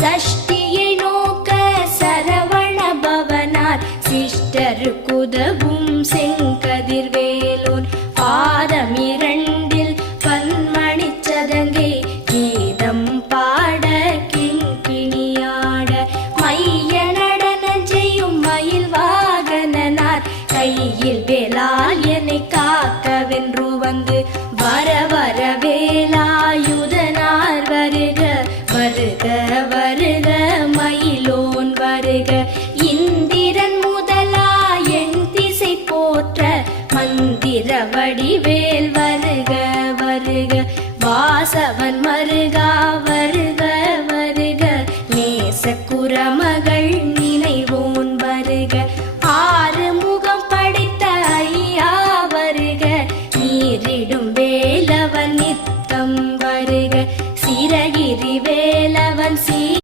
சஷ்டியை நோக்க சரவண பவனார் சிஷ்டருக்குதவும் செங்கதிர்வேலோன் பாதமிரண்டில் பன்மணிச் சதங்கை கீதம் பாட கிங்கிணியாட மைய நடன செய்யும் மயில் வாகனனார் கையில் வேலால் என்னை காக்கவென்று வந்து வர வர வேலாயுதனார் வருக வருக வருக